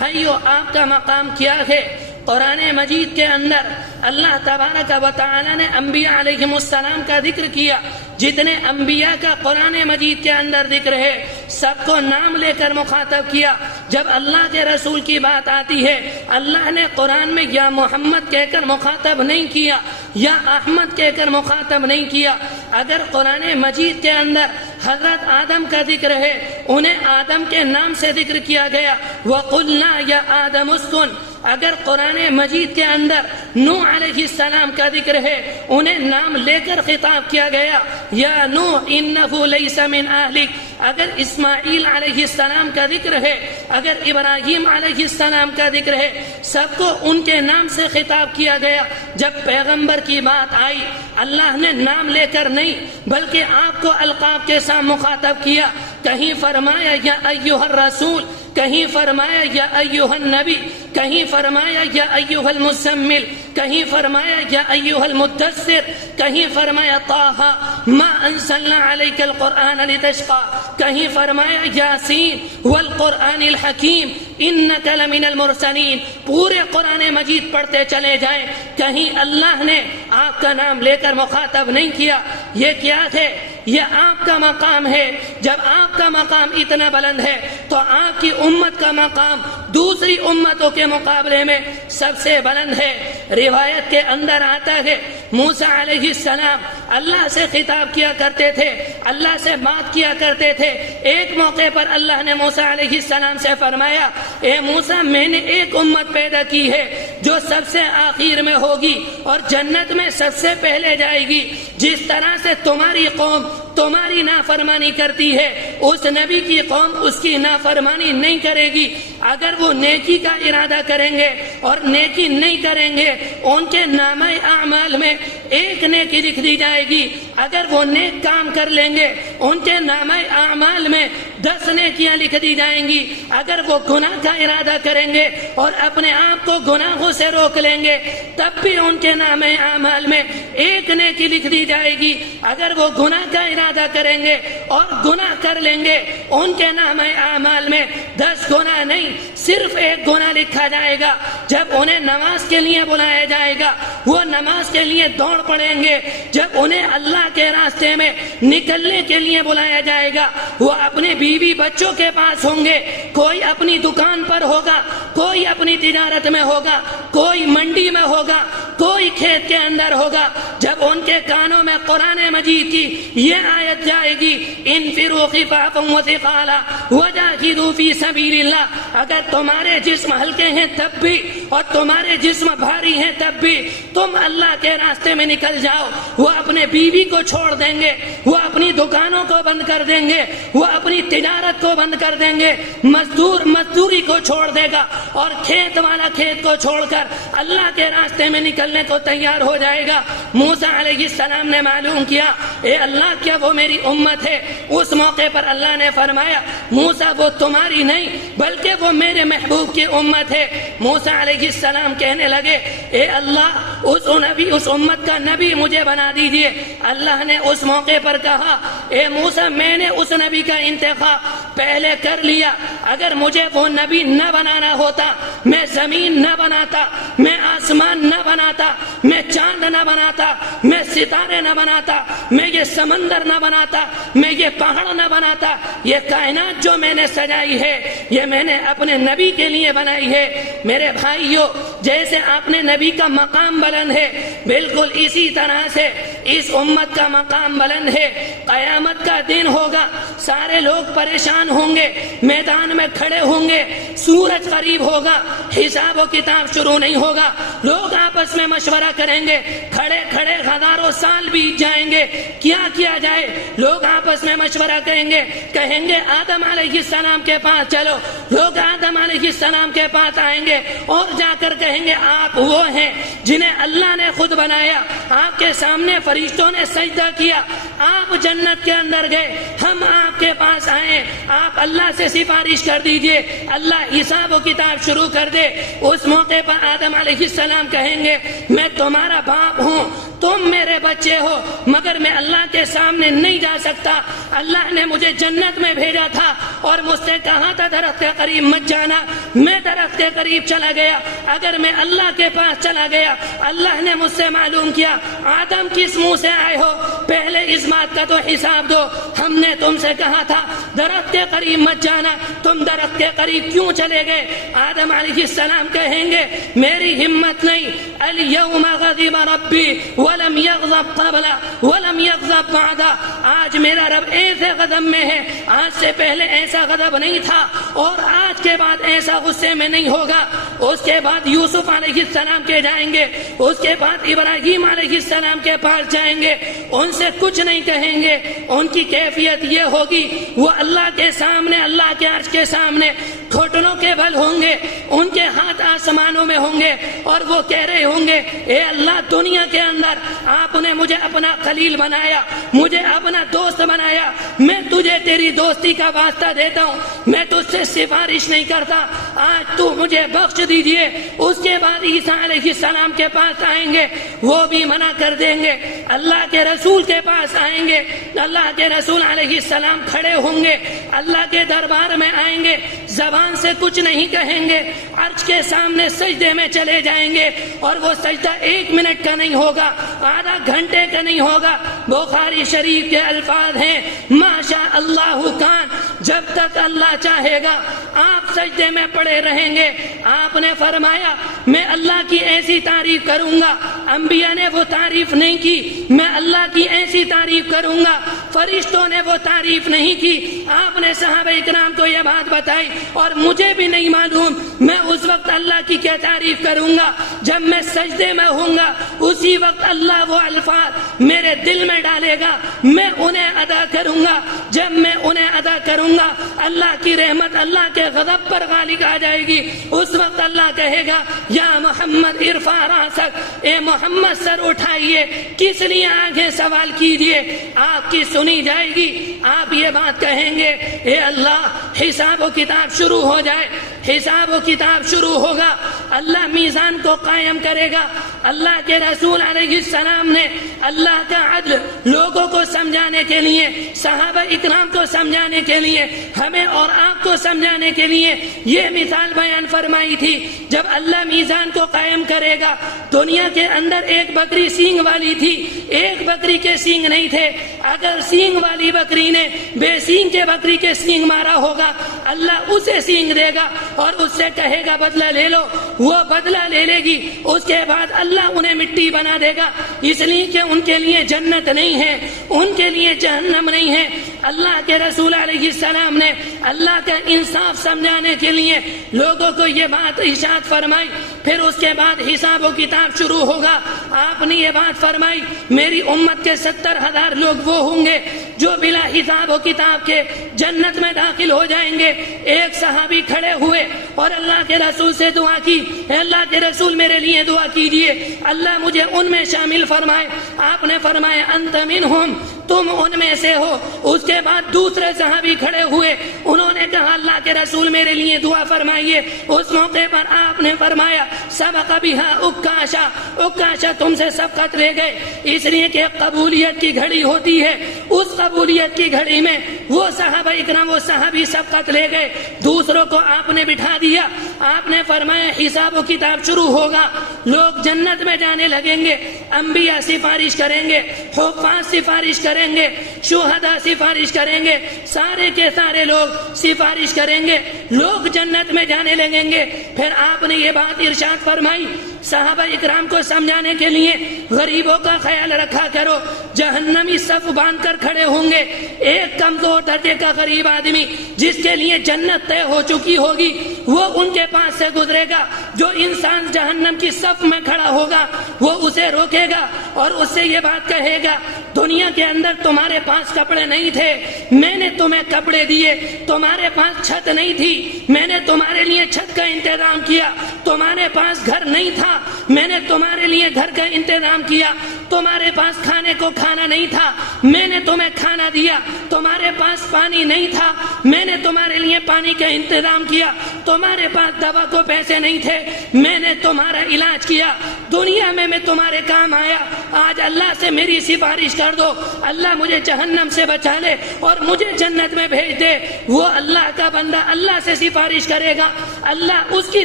بھائیو آپ کا مقام کیا ہے؟ قرآن مجید کے اندر اللہ تبارک و تعالی نے انبیاء علیہم السلام کا ذکر کیا. جتنے انبیاء کا قرآن مجید کے اندر ذکر ہے سب کو نام لے کر مخاطب کیا. جب اللہ کے رسول کی بات آتی ہے اللہ نے قرآن میں یا محمد کہہ کر مخاطب نہیں کیا یا احمد کہہ کر مخاطب نہیں کیا. اگر قرآن مجید کے اندر حضرت آدم کا ذکر ہے انہیں آدم کے نام سے ذکر کیا گیا. وَقُلْنَا يَا آدَمُ اسْكُنْ. اگر قرآن مجید کے اندر نوح علیہ السلام کا ذکر ہے انہیں نام لے کر خطاب کیا گیا. یا نوح انہ لیس من اہلک. اگر اسماعیل علیہ السلام کا ذکر ہے اگر ابراہیم علیہ السلام کا ذکر ہے سب کو ان کے نام سے خطاب کیا گیا. جب پیغمبر کی بات آئی اللہ نے نام لے کر نہیں بلکہ آپ کو القاب کے ساتھ مخاطب کیا. کہیں فرمایا یا ایھا الرسول, کہیں فرمایا یا ایھا النبی, کہیں فرمایا یا ایھا المزمل, کہیں فرمایا یا ایھا المدثر, کہیں فرمایا طٰہٰ ما انزلنا علیک القرآن لتشقیٰ, کہیں فرمایا یاسین والقرآن الحکیم انک لمن المرسلین. پورے قرآن مجید پڑھتے چلے جائیں کہیں اللہ نے آپ کا نام لے کر مخاطب نہیں کیا. یہ کیا ہے؟ یہ آپ کا مقام ہے. جب آپ کا مقام اتنا بلند ہے تو آپ کی امت کا مقام دوسری امتوں کے مقابلے میں سب سے بلند ہے. روایت کے اندر آتا ہے موسیٰ علیہ السلام اللہ سے خطاب کیا کرتے تھے, اللہ سے بات کیا کرتے تھے. ایک موقع پر اللہ نے موسیٰ علیہ السلام سے فرمایا اے موسیٰ میں نے ایک امت پیدا کی ہے جو سب سے آخر میں ہوگی اور جنت میں سب سے پہلے جائے گی. جس طرح سے تمہاری قوم تمہاری نافرمانی کرتی ہے اس نبی کی قوم اس کی نافرمانی نہیں کرے گی. اگر وہ نیکی کا ارادہ کریں گے اور نیکی نہیں کریں گے ان کے نامہ اعمال میں ایک نیکی لکھ دی جائے گی. اگر وہ نیک کام کر لیں گے ان کے نامہ اعمال میں 10 نیکیاں لکھ دی جائیں گی. اگر وہ گناہ کا ارادہ کریں گے اور اپنے آپ کو گناہوں سے روک لیں گے تب بھی ان کے نامہ اعمال میں ایک نیکی لکھ دی جائے گی. اگر وہ گناہ کا ارادہ کریں گے اور گناہ کر لیں گے ان کے نامہ اعمال میں 10 گناہ نہیں صرف ایک گناہ لکھا جائے گا. جب انہیں نماز کے لیے بلایا جائے گا وہ نماز کے لیے دوڑ پڑیں گے. جب انہیں اللہ کے راستے میں نکلنے کے لیے بلایا جائے گا وہ اپنے بیوی بچوں کے پاس ہوں گے. کوئی اپنی دکان پر ہوگا, کوئی اپنی تجارت میں ہوگا, کوئی منڈی میں ہوگا, کوئی کھیت کے اندر ہوگا. جب ان کے کانوں میں قرآن مجید کی یہ آیت جائے گی انفروا خفافا وثقالا وجاہدوا فی سبیل اللہ. اگر تمہارے جسم ہلکے ہیں تب بھی اور تمہارے جسم بھاری ہیں تب بھی تم اللہ کے راستے میں نکل جاؤ. وہ اپنے بیوی کو چھوڑ دیں گے, وہ اپنی دکانوں کو بند کر دیں گے, وہ اپنی تجارت کو بند کر دیں گے, مزدور مزدوری کو چھوڑ دے گا اور کھیت والا کھیت کو چھوڑ کر اللہ کے راستے میں نکلنے کو تیار ہو جائے گا. موسیٰ علیہ السلام نے معلوم کیا اے اللہ کیا وہ میری امت ہے؟ اس موقع پر اللہ نے فرمایا موسیٰ وہ تمہاری نہیں بلکہ وہ میرے محبوب کی امت ہے. موسیٰ علیہ السلام کہنے لگے اے اللہ اس امت کا نبی مجھے بنا دیجئے. اللہ نے اس موقع پر کہا اے موسیٰ میں نے اس نبی کا انتخاب پہلے کر لیا. اگر مجھے وہ نبی نہ بنانا ہوتا میں زمین نہ بناتا, میں آسمان نہ بناتا, میں چاند نہ بناتا, میں ستارے نہ بناتا, میں یہ سمندر نہ بناتا, میں یہ پہاڑ نہ بناتا. یہ کائنات جو میں نے سجائی ہے یہ میں نے اپنے نبی کے لیے بنائی ہے. میرے بھائیو جیسے آپ نے نبی کا مقام بلند ہے بالکل اسی طرح سے اس امت کا مقام بلند ہے. قیامت کا دن ہوگا سارے لوگ پریشان ہوں گے, میدان میں کھڑے ہوں گے, سورج قریب ہوگا, حساب و کتاب شروع نہیں ہوگا. لوگ آپس میں مشورہ کریں گے, کھڑے کھڑے ہزاروں سال بیت جائیں گے, کیا کیا جائے. لوگ آپس میں مشورہ کریں گے, کہیں گے آدم علیہ السلام کے پاس چلو. لوگ آدم علیہ السلام کے پاس آئیں گے اور جا کر کہیں گے آپ وہ ہیں جنہیں اللہ نے خود بنایا, آپ کے سامنے فرشتوں نے سجدہ کیا, آپ جنت کے اندر گئے، ہم آپ کے پاس آئے، آپ اللہ سے سفارش کر دیجئے، اللہ حساب و کتاب شروع کر دے۔ اس موقع پر آدم علیہ السلام کہیں گے میں تمہارا باپ ہوں، تم میرے بچے ہو، مگر میں اللہ کے سامنے نہیں جا سکتا۔ اللہ نے مجھے جنت میں بھیجا تھا اور مجھ سے کہا تھا درخت کے قریب مت جانا، میں درخت کے قریب چلا گیا۔ اگر میں اللہ کے پاس چلا گیا، اللہ نے مجھ سے معلوم کیا آدم کس منہ سے آئے ہو، پہلے اس بات کا تو حساب دو، ہم نے تم سے کہا تھا درخت کے قریب مت جانا، تم درخت کے قریب کیوں چلے گئے؟ آدم علیہ السلام کہیں گے میری ہمت نہیں، الیوم غضب ربی ولم یغضب قبل ولم یغضب بعد، آج میرا رب ایسے غضب میں ہے، آج سے پہلے ایسا غضب نہیں تھا اور آج کے بعد ایسا غصے میں نہیں ہوگا۔ اس کے بعد یوسف علیہ السلام کے جائیں گے، اس کے بعد ابراہیم علیہ السلام کے پاس جائیں گے، ان سے کچھ نہیں کہیں گے، ان کی کیفیت یہ ہوگی وہ اللہ کے سامنے، اللہ کے عرش کے سامنے گھٹنوں کے بل ہوں گے، ان کے ہاتھ آسمانوں میں ہوں گے اور وہ کہہ رہے ہوں گے اے اللہ دنیا کے اندر آپ نے مجھے اپنا خلیل بنایا، مجھے اپنا دوست بنایا، میں تجھے تیری دوستی کا واسطہ دیتا ہوں، میں تجھ سے سفارش نہیں کرتا، آج تو مجھے بخش دیجئے۔ اس کے بعد عیسیٰ علیہ السلام کے پاس آئیں گے، وہ بھی منع کر دیں گے، اللہ کے رسول کے پاس آئیں گے، اللہ کے رسول علیہ السلام کھڑے ہوں گے، اللہ کے دربار میں آئیں گے، زبان سے کچھ نہیں کہیں گے، عرش کے سامنے سجدے میں چلے جائیں گے، اور وہ سجدہ 1 منٹ کا نہیں ہوگا، آدھا گھنٹے کا نہیں ہوگا۔ بخاری شریف کے الفاظ ہیں ما شاء اللہ کان، جب تک اللہ چاہے گا آپ سجدے میں پڑے رہیں گے۔ آپ نے فرمایا میں اللہ کی ایسی تعریف کروں گا، انبیاء نے وہ تعریف نہیں کی، میں اللہ کی ایسی تعریف کروں گا، فرشتوں نے وہ تعریف نہیں کی۔ آپ نے صحابہ اکرام کو یہ بات بتائی اور مجھے بھی نہیں معلوم میں اس وقت اللہ کی کیا تعریف کروں گا، جب میں سجدے میں ہوں گا اسی وقت اللہ وہ الفاظ میرے دل میں ڈالے گا، میں انہیں ادا کروں گا، جب میں انہیں ادا کروں گا اللہ کی رحمت اللہ کے غضب پر غالب آ جائے گی۔ اس وقت اللہ کہے گا یا محمد ارفع راسک، اے محمد سر اٹھائیے، کس لیے آگے سوال کیجئے، آپ کی سنی جائے گی۔ آپ یہ بات کہیں گے اے اللہ حساب و کتاب شروع ہو جائے، حساب و کتاب شروع ہوگا، اللہ میزان کو قائم کرے گا۔ اللہ کے رسول علیہ السلام نے اللہ کا عدل لوگوں کو سمجھانے کے لیے، صحابہ اکرام کو سمجھانے کے لیے، ہمیں اور آپ کو سمجھانے کے لیے یہ مثال بیان فرمائی تھی۔ جب اللہ میزان کو قائم کرے گا، دنیا کے اندر ایک بکری سینگ والی تھی، ایک بکری کے سینگ نہیں تھے، اگر سینگ والی بکری نے بے سینگ کے بکری کے سینگ مارا ہوگا اللہ اسے سینگ دے گا اور اس سے کہے گا بدلہ لے لو، وہ بدلہ لے لے گی، اس کے بعد اللہ انہیں مٹی بنا دے گا، اس لیے کہ ان کے لیے جنت نہیں ہے، ان کے لیے جہنم نہیں ہے۔ اللہ کے رسول علیہ السلام نے اللہ کا انصاف سمجھانے کے لیے لوگوں کو یہ بات ارشاد فرمائی، پھر اس کے بعد حساب و کتاب شروع ہوگا۔ آپ نے یہ بات فرمائی میری امت کے 70,000 لوگ وہ ہوں گے جو بلا حساب و کتاب کے جنت میں داخل ہو جائیں گے۔ ایک صحابی کھڑے ہوئے اور اللہ کے رسول سے دعا کی، اے اللہ کے رسول میرے لیے دعا کیجئے، اللہ مجھے ان میں شامل فرمائے۔ آپ نے فرمایا انت منہم، تم ان میں سے ہو۔ اس کے بعد دوسرے صحابی کھڑے ہوئے، انہوں نے کہا اللہ کے رسول میرے لیے دعا فرمائیے۔ اس موقع پر آپ نے فرمایا سبق بہا اکاشا، اکاشا تم سے سبقت لے گئے، اس لیے کہ قبولیت کی گھڑی ہوتی ہے، اس قبولیت کی گھڑی میں وہ صحابہ اکرام وہ صحابی سبقت لے گئے، دوسروں کو آپ نے بٹھا دیا۔ آپ نے فرمایا حساب و کتاب شروع ہوگا، لوگ جنت میں جانے لگیں گے، انبیاء سفارش کریں گے، حفاظ سفارش کریں گے، شہداء سفارش کریں گے، سارے کے سارے لوگ سفارش کریں گے، لوگ جنت میں جانے لگیں گے۔ پھر آپ نے یہ بات ارشاد فرمائی صحابہ اکرام کو سمجھانے کے لیے غریبوں کا خیال رکھا کرو، جہنمی صف باندھ کر کھڑے ہوں گے، ایک کمزور درجے کا غریب آدمی جس کے لیے جنت طے ہو چکی ہوگی وہ ان کے پاس سے گزرے گا، جو انسان جہنم کی صف میں کھڑا ہوگا وہ اسے روکے گا اور اس سے یہ بات کہے گا دنیا کے اندر تمہارے پاس کپڑے نہیں تھے، میں نے تمہیں کپڑے دیے، تمہارے پاس چھت نہیں تھی، میں نے تمہارے لیے چھت کا انتظام کیا، تمہارے پاس گھر نہیں تھا، میں نے تمہارے لیے گھر کا انتظام کیا، تمہارے پاس کھانے کو کھانا نہیں تھا، میں نے تمہیں کھانا دیا، تمہارے پاس پانی نہیں تھا، میں نے تمہارے لیے پانی کا انتظام کیا، تمہارے پاس دوا کو پیسے نہیں تھے، میں نے تمہارا علاج کیا، دنیا میں تمہارے کام آیا، آج اللہ سے میری سفارش کر دو، اللہ مجھے جہنم سے بچا لے اور مجھے جنت میں بھیج دے۔ وہ اللہ کا بندہ اللہ سے سفارش کرے گا، اللہ اس کی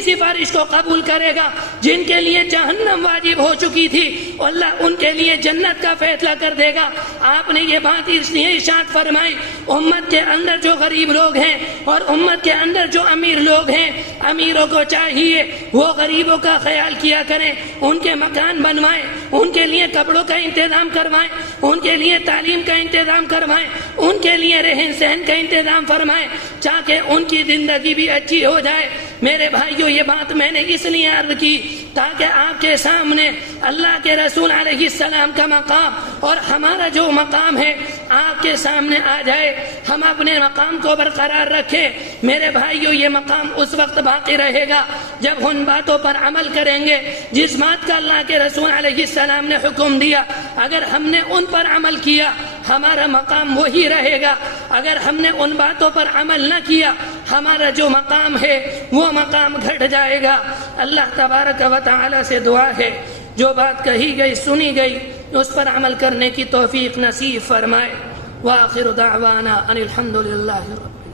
سفارش کو قبول کرے گا۔ جن کے لیے جہنم واجب ہو چکی تھی اللہ ان کے لیے جنت کا فیصلہ کر دے گا۔ آپ نے یہ بات اس لیے ارشاد فرمائی، امت کے اندر جو غریب لوگ ہیں اور امت کے اندر جو امیر لوگ ہیں، امیروں کو چاہیے وہ غریبوں کا خیال کیا کریں، ان کے مکان بنوائیں، ان کے لیے کپڑوں کا انتظام کروائیں، ان کے لیے تعلیم کا انتظام کروائیں، ان کے لیے رہن سہن کا انتظام فرمائیں تاکہ ان کی زندگی بھی اچھی ہو جائے۔ میرے بھائیوں، یہ بات میں نے اس لیے عرض کی تاکہ آپ کے سامنے اللہ کے رسول علیہ السلام کا مقام اور ہمارا جو مقام ہے آپ کے سامنے آ جائے، ہم اپنے مقام کو برقرار رکھیں۔ میرے بھائیوں، یہ مقام اس وقت باقی رہے گا جب ان باتوں پر عمل کریں گے جس بات کا اللہ کے رسول علیہ السلام نے حکم دیا، اگر ہم نے ان پر عمل کیا ہمارا مقام وہی رہے گا، اگر ہم نے ان باتوں پر عمل نہ کیا ہمارا جو مقام ہے وہ مقام گھٹ جائے گا۔ اللہ تبارک و تعالی سے دعا ہے جو بات کہی گئی سنی گئی اس پر عمل کرنے کی توفیق نصیب فرمائے۔ وآخر دعوانا ان الحمد للہ رب